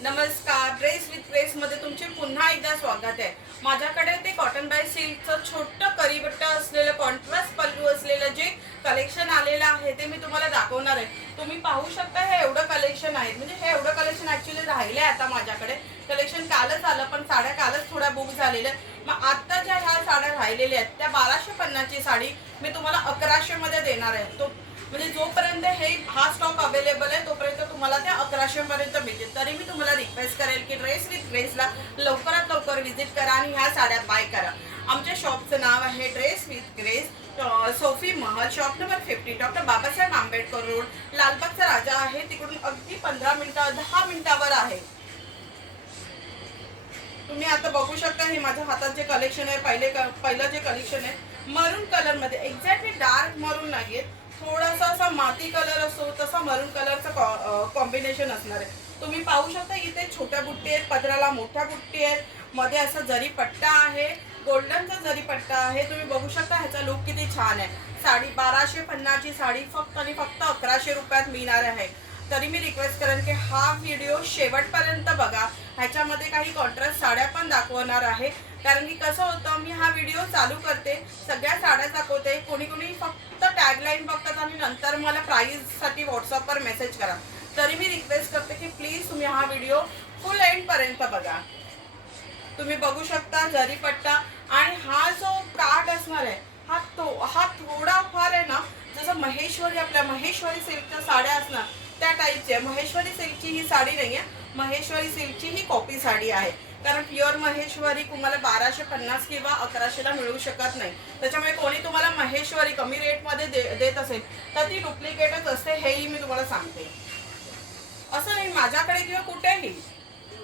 नमस्कार, dress with grace मध्ये तुमचे पुन्हा एकदा स्वागत आहे। माझ्याकडे ते कॉटन बाय सिल्कचं छोटं करीबट्टा असलेलं कॉन्ट्रास्ट पल्लू असलेलं जे कलेक्शन आलेलं आहे ते मी तुम्हाला दाखवणार आहे। तुम्ही पाहू शकता हे एवढं कलेक्शन आहे, म्हणजे हे एवढं कलेक्शन ऍक्च्युअली राहिले आता माझ्याकडे। कलेक्शन कालच आलं, पण साड्या कालच थोड्या बुक झालेल्या। मग आता ज्या ह्या साड्या राहिलेल्या आहेत त्या 1250 ची साडी मी तुम्हाला 1100 मध्ये देणार आहे। तो म्हणजे जोपर्यंत हा स्टॉक अवेलेबल आहे तोपर्यंत तुम्हाला त्या 1100 पर्यंत मिळतील। तरी मी तुम्हाला रिक्वेस्ट करेल की ड्रेस विथ ग्रेसला लवकरात लवकर विजिट करा आणि ह्या साड्या बाय करा। आमच्या शॉपचं नाव आहे dress with grace, Sophie Mahal, shop number 50, doctor Babasaheb Ambedkar road, लालबागचा राजा आहे। तिकडून अगदी 15 मिनिटं 10 मिनिटावर आहे। तुम्ही आता बघू शकता हे माझ्या हातात जे कलेक्शन आहे, पहिलं जे कलेक्शन आहे मरून कलर मध्ये, एक्झॅक्टली डार्क मरून नाहीये, थोडासा असा माती कलर असतो तसा मरून कलरचा कॉम्बिनेशन असणार आहे। तुम्ही पाहू शकता इथे छोट्या बुट्टी आहेत, पदराला मोठ्या बुट्टी आहेत, मध्ये असा जरी पट्टा आहे, गोल्डनचा जरी पट्टा आहे। तुम्ही बघू शकता ह्याचा लुक किती छान आहे। साडी 1250 ची साडी फक्त आणि फक्त 1100 रुपयात मिळणार आहे। तरी मी रिक्वेस्ट करेन की हा व्हिडिओ शेवटपर्यंत बघा। ह्याच्यामध्ये काही कॉन्ट्रास्ट साड्या पण दाखवणार आहे, कारण की कसं होतं मी हा व्हिडिओ चालू करते, सगळ्या साड्या दाखवते, कोणी कोणी फक्त टॅगलाईन बघतात आणि नंतर मला प्राइससाठी व्हॉट्सअपवर मेसेज करा। तरी मी रिक्वेस्ट करते की प्लीज तुम्ही हा व्हिडिओ फुल एंडपर्यंत बघा। तुम्ही बघू शकता जरी पट्टा आणि हा जो काठ असणार आहे हा थोडाफार आहे ना, जसं महेश्वरी आपल्या महेश्वरी सिल्कच्या साड्या असणार त्या टाईपची आहे। महेश्वरी सिल्कची ही साडी नाही आहे, महेश्वरी सिल्कची ही कॉपी साडी आहे। कारण प्युअर महेश्वरी तुम्हाला 1250 किंवा 1100 ला मिळू शकत नाही। त्याच्यामुळे कोणी तुम्हाला महेश्वरी कमी रेटमध्ये देत असेल तर ती डुप्लिकेटच असते, हेही मी तुम्हाला सांगते। असं नाही माझ्याकडे किंवा कुठेही।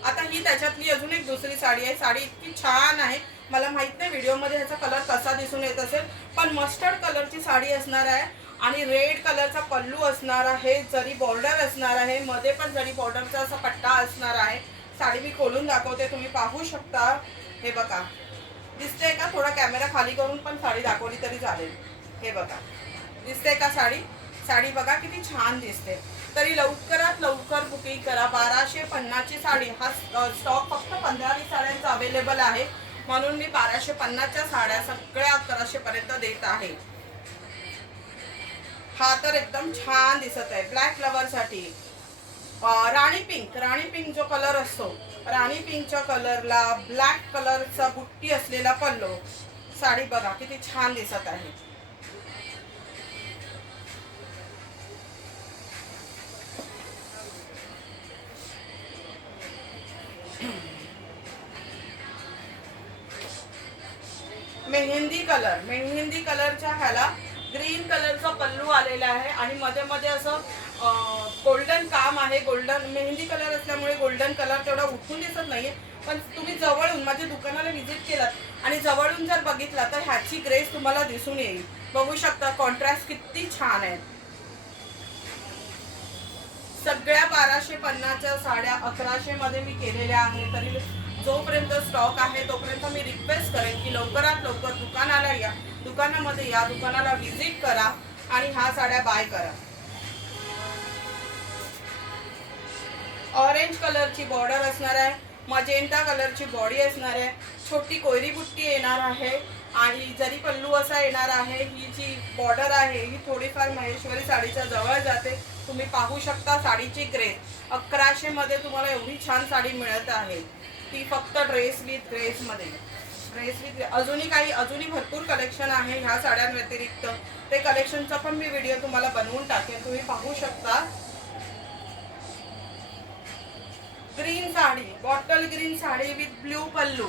आता ही त्याच्यातली अजून एक दुसरी साडी आहे। साडी इतकी छान आहे, मला माहित नाही व्हिडिओमध्ये ह्याचा कलर कसा दिसून येत असेल, पण मस्टर्ड कलरची साडी असणार आहे आणि रेड कलरचा पल्लू असणार आहे, जरी बॉर्डर असणार आहे, मध्ये पण जरी बॉर्डरचा असा पट्टा असणार आहे। साडी मी खोलून दाखवते, तुम्ही पाहू शकता। हे बघा, दिसते का? थोडा कॅमेरा खाली करून पण साडी दाखवली तरी चालेल। हे बघा, दिसते का साडी? साडी बघा किती छान दिसते। तरी लवकरात लवकर बुकिंग करा। 1250 ची साडी, हा स्टॉक फक्त 15-20 साड्यांचा अवेलेबल आहे, म्हणून मी 1250 च्या साड्या सगळ्या 1100 पर्यंत देत आहे। हा तर एकदम छान दिसत आहे ब्लॅक फ्लवर साठी। राणी पिंक जो कलर असतो, राणी पिंकच्या कलरला ब्लॅक कलरचा बुट्टी असलेला पल्लू, साडी बघा किती छान दिसत आहे। मेहंदी कलरच्या ह्याला ग्रीन कलरचा पल्लू आलेला आहे आणि मध्ये मध्ये असं गोल्डन काम आहे। गोल्डन मेहंदी कलर असल्यामुळे गोल्डन कलर तेवढा उठून दिसत नाहीये, पण तुम्ही जवळून माझ्या दुकानाला व्हिजिट केलात आणि जवळून जर बघितला तर ह्याची ग्रेस तुम्हाला दिसून येईल। बघू शकता कॉन्ट्रास्ट किती छान आहे। सगळ्या 1250 च्या साड्या 1100 मध्ये मी केलेल्या आहेत। तरी जोपर्यंत स्टॉक आहे तोपर्यंत मी रिक्वेस्ट करेन की लवकरात लवकर दुकानाला या, दुकानामध्ये या, दुकानाला व्हिजिट करा आणि ह्या साड्या बाय करा। ऑरेंज कलरची बॉर्डर असणार आहे, मजेंटा कलरची बॉडी असणार आहे, छोटी कोयरी बुट्टी येणार आहे आणि जरी पल्लू असा येणार आहे। ही जी बॉर्डर आहे ही थोडीफार महेश्वरी साडीच्या जवळ जाते। तुम्ही पाहू शकता साडीची ग्रेस 1100 मध्ये तुम्हाला एवढी छान साडी मिळत आहे, ती फक्त ड्रेस विथ ग्रेस मध्ये। अजूनही भरपूर कलेक्शन आहे ह्या साड्यांव्यतिरिक्त, ते कलेक्शनचा पण मी व्हिडिओ तुम्हाला बनवून टाकेन। तुम्ही पाहू शकता green sari, bottle green sari with blue pallu,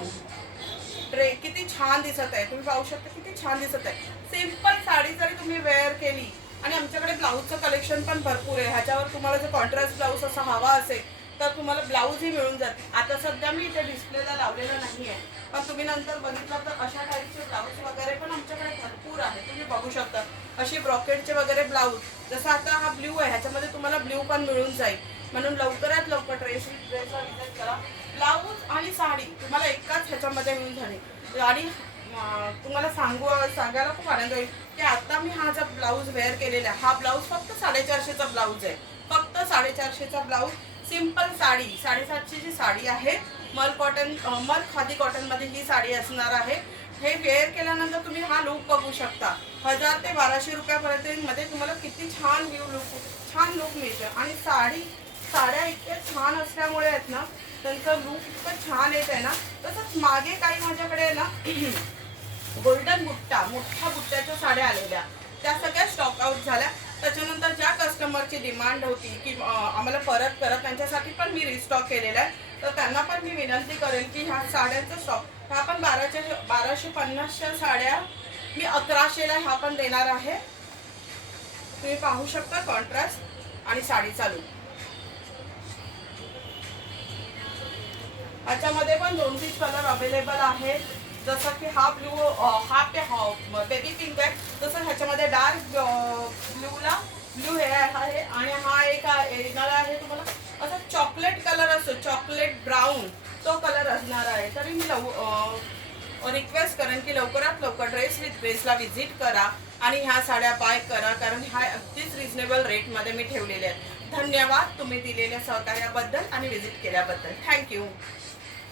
किती छान दिसत आहे। तुम्ही पाहू शकता किती छान दिसत आहे। सिंपल साडी जरी तुम्ही वेअर केली, आणि आमच्याकडे ब्लाऊजचं कलेक्शन पण भरपूर आहे। ह्याच्यावर तुम्हाला जर कॉन्ट्रास्ट ब्लाऊज असा हवा असेल तर तुम्हाला ब्लाऊजही मिळून जाते। आता सध्या मी इथे डिस्प्लेला लावलेलं नाही आहे, पण तुम्ही नंतर बघितलं तर अशा टाईपचे ब्लाऊज वगैरे पण आमच्याकडे भरपूर आहे। तुम्ही बघू शकता अशी ब्रॉकेटचे वगैरे ब्लाऊज, जसं आता हा ब्ल्यू आहे ह्याच्यामध्ये तुम्हाला ब्ल्यू पण मिळून जाईल। म्हणून लवकरात लवकर ड्रेसला विजिट करा। ब्लाऊज आणि साडी तुम्हाला एकाच ह्याच्यामध्ये मिळून झाली। आणि तुम्हाला सांगायला खूप आनंद होईल की आता मी हा जो ब्लाऊज वेअर केलेला आहे, हा ब्लाऊज फक्त 450 चा ब्लाऊज आहे, फक्त 450 चा ब्लाऊज सिंपल साडी 750 ची साडी आहे. मल खादी कॉटनमध्ये ही साडी असणार आहे. हे वेअर केल्यानंतर तुम्ही हा लुक बघू शकता. 1000 ते 1200 रुपयापर्यंत मध्ये तुम्हाला किती छान छान लुक मिळतं. आणि साड्या इतक्या छान असल्यामुळे आहेत ना, त्यांचा लुक इतकं छान येत आहे ना. तसंच मागे काही माझ्याकडे आहे ना गोल्डन बुट्टा, मोठ्या बुट्ट्याच्या साड्या आलेल्या, त्या सगळ्या स्टॉक आउट झाल्या. त्याच्यानंतर ज्या कस्टमरची डिमांड होती की आम्हाला परत त्यांच्यासाठी पण मी रिस्टॉक केलेला आहे. तर त्यांना पण मी विनंती करेन की ह्या साड्यांचा स्टॉक, ह्या पण 1250च्या साड्या मी 1100ला ह्या पण देणार आहे. तुम्ही पाहू शकता कॉन्ट्रास्ट आणि साडीचा लुक. ह्याच्यामध्ये पण 2-3 कलर अवेलेबल आहेत. जसं की हा ब्लू, हा बेबी पिंक आहे. तसं ह्याच्यामध्ये डार्क ब्लू हे आहे. आणि हा एक येणार आहे तुम्हाला असं चॉकलेट कलर असतो, चॉकलेट ब्राऊन, तो कलर असणार आहे. तरी मी रिक्वेस्ट करेन की लवकरात लवकर ड्रेस विथ ड्रेसला व्हिजिट करा आणि ह्या साड्या बाय करा, कारण ह्या अगदीच रिजनेबल रेटमध्ये मी ठेवलेल्या आहेत. धन्यवाद तुम्ही दिलेल्या सहकार्याबद्दल आणि व्हिजिट केल्याबद्दल. थँक्यू.